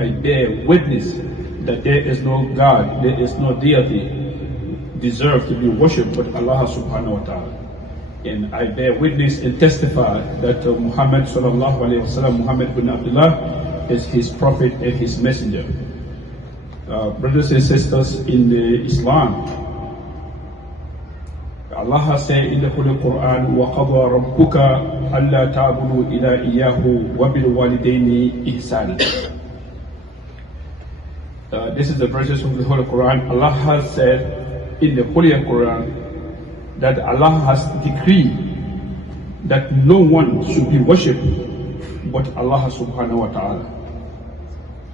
I bear witness that there is no God, there is no deity deserved to be worshipped but Allah subhanahu wa ta'ala. And I bear witness and testify that Muhammad sallallahu alayhi wa sallam, Muhammad bin Abdullah, is his prophet and his messenger. Brothers and sisters in the Islam, Allah has said in the Holy Quran, وَقَضَى رَبُّكَ أَلَّا تَعْبُدُوا إِلَّا إِيَّاهُ وَبِالْوَالِدَيْنِ إِحْسَانًا. This is the verses of the Holy Quran. Allah has said in the Holy Quran that Allah has decreed that no one should be worshipped but Allah subhanahu wa ta'ala.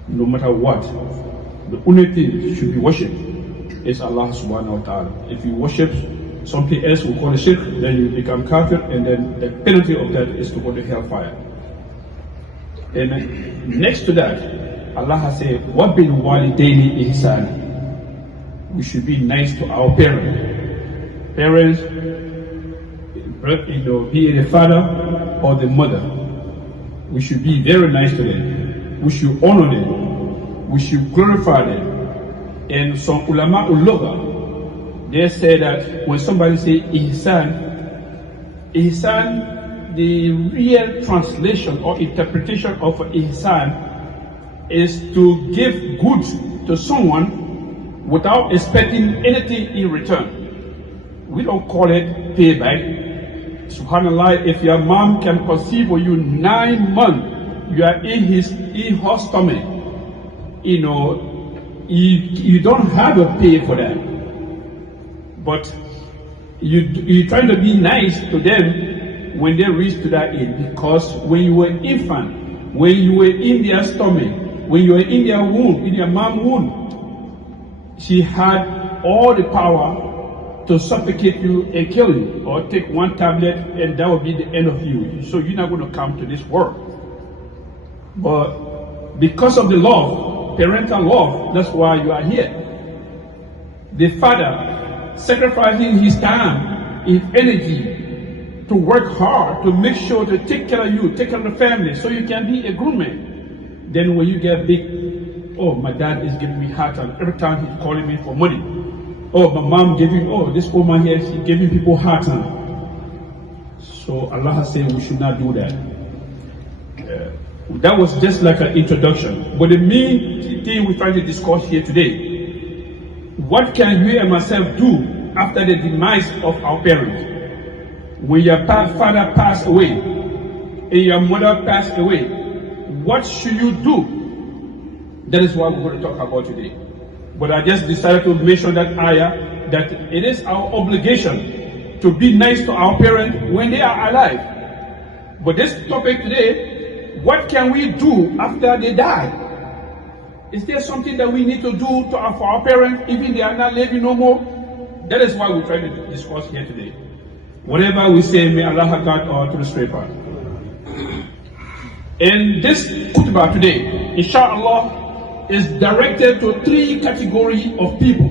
No matter what, the only thing should be worshipped is Allah subhanahu wa ta'ala. If you worship something else, we call it shirk, then you become kafir, and then the penalty of that is to go to hellfire. And next to that, Allah has said, وَبِالْوَالِدَيْنِ إِحْسَانًا. We should be nice to our parents. Parents, be it the father or the mother. We should be very nice to them. We should honor them. We should glorify them. And some ulama ul-lugha, they say that when somebody say ihsan, the real translation or interpretation of ihsan is to give good to someone without expecting anything in return. We don't call it payback. Subhanallah, if your mom can conceive for you 9 months, you are in her stomach. You don't have a pay for that. But you try to be nice to them when they reach to that age, because when you were infant, when you were in their stomach, when you were in their womb, in your mom's womb, she had all the power to suffocate you and kill you, or take one tablet and that will be the end of you. So you're not going to come to this world. But because of the love, parental love, that's why you are here. The father sacrificing his time, his energy to work hard to make sure to take care of you, take care of the family, so you can be a good man. Then when you get big, oh, my dad is giving me hard time. Every time he's calling me for money. Oh, my mom giving, oh, this woman here, she's giving people hard time. So Allah has said we should not do that. That was just like an introduction. But the main thing we're trying to discuss here today, what can you and myself do after the demise of our parents? When your father passed away and your mother passed away, what should you do? That is what we're going to talk about today. But I just decided to mention that ayah, that it is our obligation to be nice to our parents when they are alive. But this topic today, what can we do after they die? Is there something that we need to do for our parents, even they are not living no more? That is why we're trying to discuss here today. Whatever we say, may Allah guide our to the straight path. And this khutbah today, inshallah, is directed to 3 categories of people.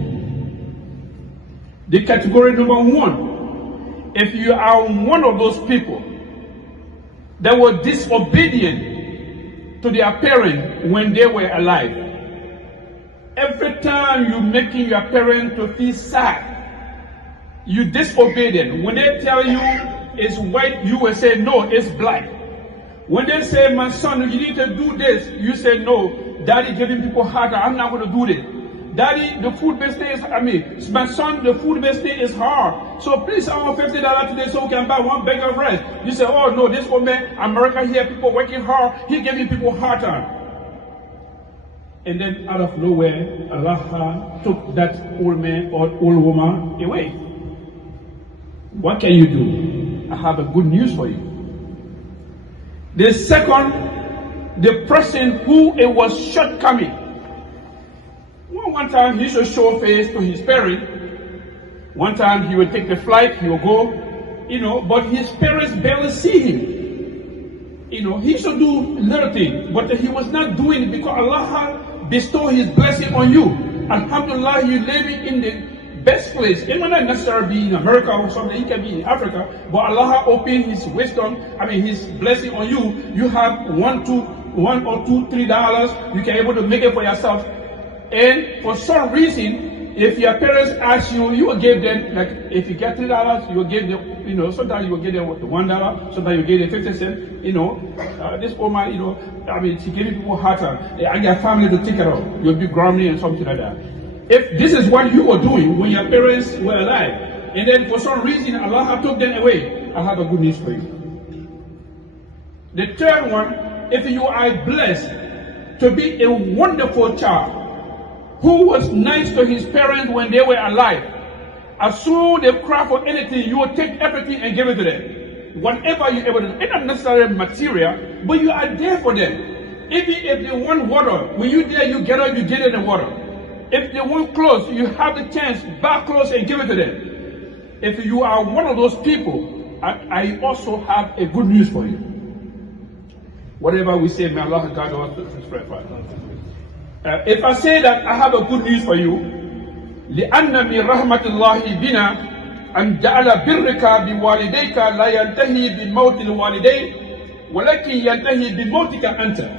The category number 1, if you are one of those people that were disobedient to their parents when they were alive, every time you're making your parents to feel sad, you disobey them. When they tell you it's white, you will say no, it's black. When they say, my son, you need to do this, you say no, daddy giving people hard time, I'm not going to do this. Daddy, the food business, my son, the food business is hard. So please, I want $50 today so we can buy 1 bag of rice. You say, oh no, this woman, America here, people working hard, he's giving people hard time. And then out of nowhere, Allah took that old man or old woman away. What can you do? I have a good news for you. The second, the person who it was shortcoming. One time he used to show face to his parents. One time he would take the flight, he would go, but his parents barely see him. He used to do little things, but he was not doing it because Allah bestowed his blessing on you. Alhamdulillah, you're living in the best place. It might not necessarily be in America or something, it can be in Africa, but Allah opened his wisdom, His blessing on you. You have 1, 2 $1 or $2, $3, you can able to make it for yourself. And for some reason, if your parents ask you, you will give them, like if you get $3, you will give them, sometimes you will give them $1, sometimes you give them 50 cents, this woman, she giving people hard time. I got family to take care of. You'll be grumbling and something like that. If this is what you were doing when your parents were alive, and then for some reason Allah took them away, I have a good news for you. The third one, if you are blessed to be a wonderful child who was nice to his parents when they were alive, as soon as they cry for anything, you will take everything and give it to them. Whatever you're able to do, it's not necessarily material, but you are there for them. Even if they want water, when you're there, you get up, you get in the water. If they want clothes, you have the chance, buy clothes and give it to them. If you are one of those people, I also have a good news for you. Whatever we say, may Allah guide us to spread. If I say that I have a good news for you, لأن من رحمة الله بنا أن جعل برك بوالديك لا ينتهي بموت الوالدين ولكن ينتهي بموتك أنت.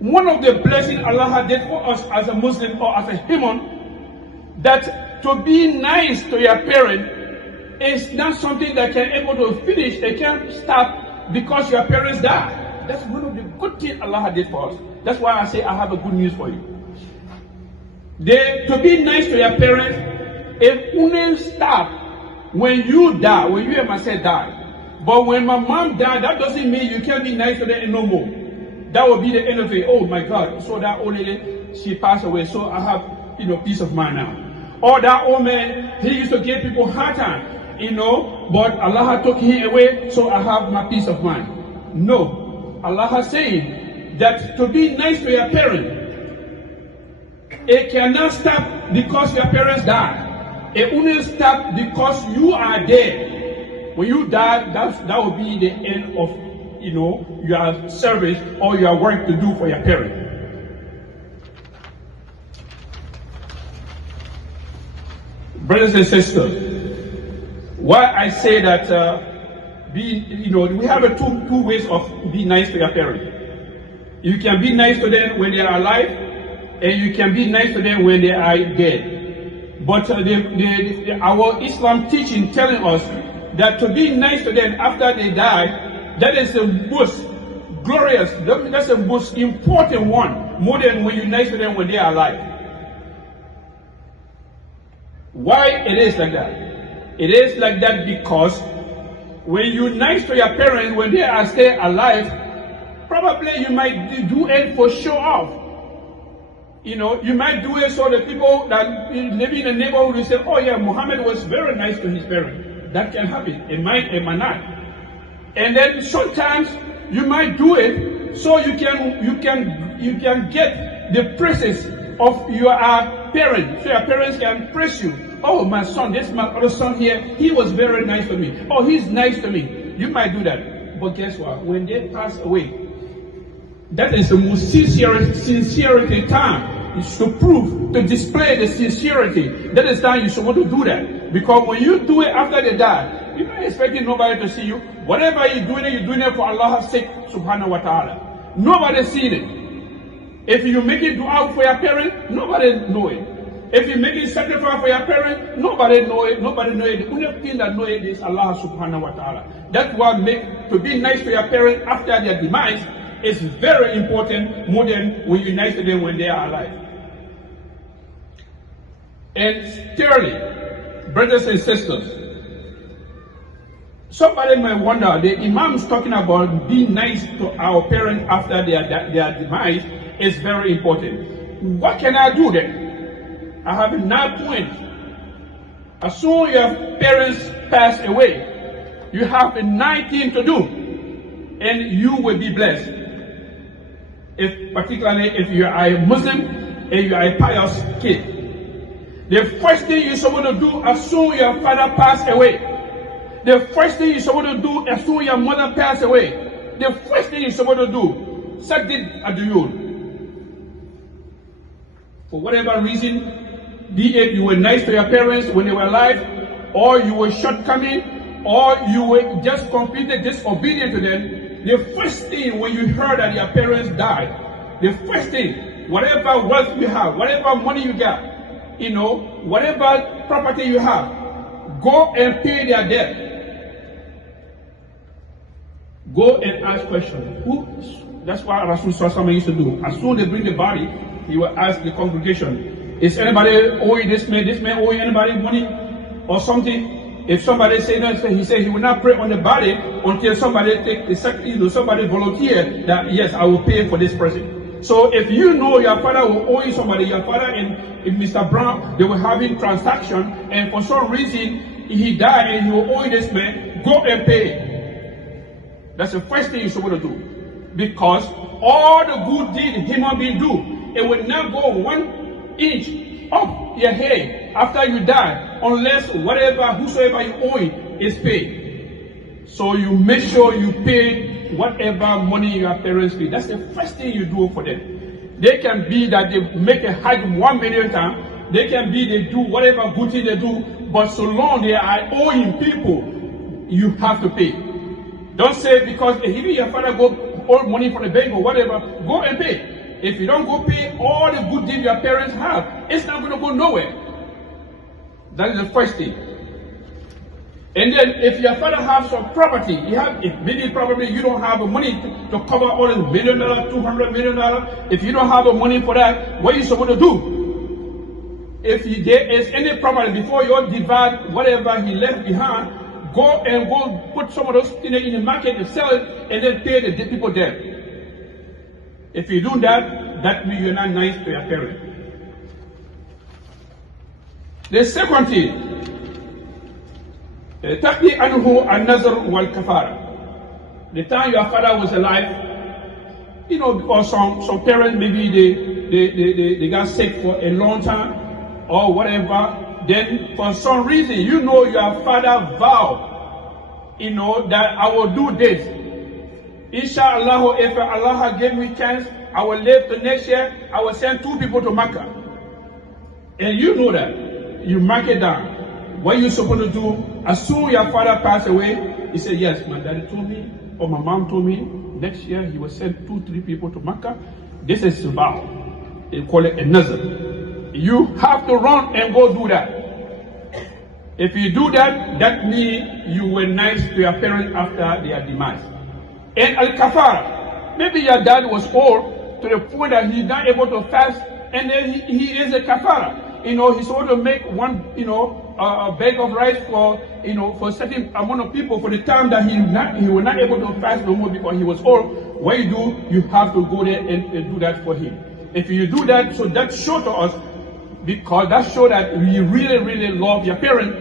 One of the blessings Allah did for us as a Muslim or as a human, that to be nice to your parent is not something that can able to finish. It can't stop because your parents died. That's one of the good things Allah did for us. That's why I say I have a good news for you. To be nice to your parents, it only stop when you die, when you and myself die. But when my mom died, that doesn't mean you can't be nice to them no more. That will be the end of it. Oh my God, so that old lady, she passed away, so I have peace of mind now. Or that old man, he used to give people hard time, but Allah took him away, so I have my peace of mind. No. Allah is saying that to be nice to your parents, it cannot stop because your parents died. It only stops because you are dead. When you die, that will be the end of your service or your work to do for your parents. Brothers and sisters, why I say that we have two ways of being nice to your parents. You can be nice to them when they are alive, and you can be nice to them when they are dead. But our Islam teaching telling us that to be nice to them after they die, that is the most glorious, that's the most important one, more than when you're nice to them when they are alive. Why it is like that? It is like that because when you're nice to your parents when they are still alive, probably you might do it for show off. You might do it so that people that live in the neighborhood will say, oh yeah, Muhammad was very nice to his parents. That can happen. It might not. And then sometimes you might do it so you can get the praises of your parents. So your parents can praise you. Oh, my son, this is my other son here. He was very nice to me. Oh, he's nice to me. You might do that. But guess what? When they pass away, that is the most sincerity time. It's to prove, to display the sincerity. That is time you're supposed to do that. Because when you do it after they die, you're not expecting nobody to see you. Whatever you're doing it for Allah's sake, subhanahu wa ta'ala. Nobody sees it. If you make it dua for your parents, nobody know it. If you make it sacrifice for your parents, nobody know it. Nobody know it. The only thing that know it is Allah subhanahu wa ta'ala. That's what make to be nice to your parents after their demise is very important, more than when you're nice to them when they are alive. And thirdly, brothers and sisters, somebody might wonder, the Imam is talking about being nice to our parents after their demise is very important. What can I do then? I have 9 points. As soon as your parents pass away, you have 9 things to do, and you will be blessed. Particularly if you are a Muslim and you are a pious kid. The first thing you're supposed to do as soon as your father passed away, the first thing you're supposed to do as soon as your mother passed away, the first thing you're supposed to do, Saddid Aduyun. For whatever reason, be it you were nice to your parents when they were alive, or you were shortcoming, or you were just completely disobedient to them, the first thing when you heard that your parents died, the first thing, whatever wealth you have, whatever money you got, whatever property you have, go and pay their debt. Go and ask questions. That's what Rasul Sallallahu used to do. As soon as they bring the body, he will ask the congregation, is anybody owing this man owing anybody money or something? If somebody say no, he said he will not pray on the body until somebody somebody volunteer that yes, I will pay for this person. So if you know your father will owe you somebody, your father and Mr. Brown, they were having transaction, and for some reason he died and he will owe this man, go and pay. That's the first thing you're supposed to do. Because all the good deeds human beings do, it will not go 1 inch up your head after you die, unless whosoever you owe is paid. So you make sure you pay whatever money your parents pay. That's the first thing you do for them. They can be that they make a hajj 1 million times. They can be they do whatever good thing they do, but so long they are owing people, you have to pay. Don't say because if your father go owe money from the bank or whatever, go and pay. If you don't go pay all the good deeds your parents have, it's not going to go nowhere. That is the first thing. And then if your father has some property, maybe probably you don't have the money to cover all the $1 million, $200 million. If you don't have the money for that, what are you supposed to do? If there is any property before you divide whatever he left behind, go put some of those things in the market and sell it, and then pay the people there. If you do that, that means you're not nice to your parents. The second thing, تقضي عنه النذر والكفارة. The time your father was alive, because some parents maybe they got sick for a long time or whatever. Then for some reason, your father vowed, that I will do this. Inshallah, if Allah gave me chance, I will live to next year, I will send 2 people to Mecca. And you know that. You mark it down. What you're supposed to do, as soon as your father passed away, he said, yes, my daddy told me, or my mom told me, next year he will send 2-3 people to Mecca. This is a vow. They call it a nazar. You have to run and go do that. If you do that, that means you were nice to your parents after their demise. And al-kafara, maybe your dad was old to the point that he's not able to fast, and then he is a kafara. He's supposed to make one, a bag of rice for a certain amount of people for the time that he was not able to fast no more because he was old. What you have to go there and do that for him. If you do that, so that shows to us, because that shows that you really, really love your parents.